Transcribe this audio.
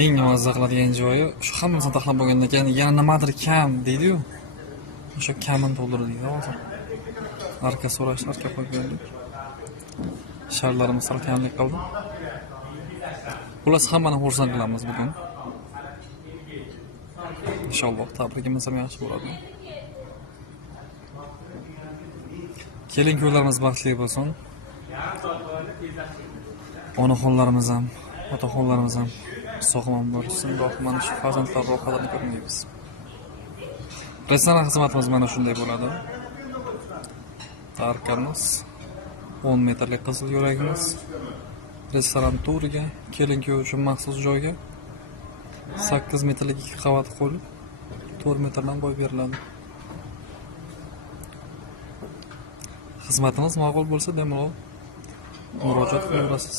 Eng mazza qiladigan joyi shu hammasini taxlab bo'lgandan keyin yana nimadir kam deydi-yu. O'sha kamini to'ldirdik hozir. Arka so'rash, arka qo'yib berdik. Sharlarimiz saltanlik qildi. Xullas hammani xursand qilamiz bugun. Inshaalloh tabrigimiz ham yaxshi bo'ladi. Kelin-kuylarimiz baxtli bo'lsin. Onaxonlarimiz ham, otaxonlarimiz ham sog'lom bo'lsin. Mana shu farzandlar rohatini ko'rmaymiz. Restoran xizmatimiz mana shunday bo'ladi. Arkamiz 10 metrlik qizil yo'lagimiz. Restoran turiga, kelin-kuy uchun maxsus joyga 8 metrlik 2 qavat qo'yilib 4 metrdan bo'y beriladi. Xizmatimiz ma'qul bo'lsa, bemalol murojaat qilaverasiz.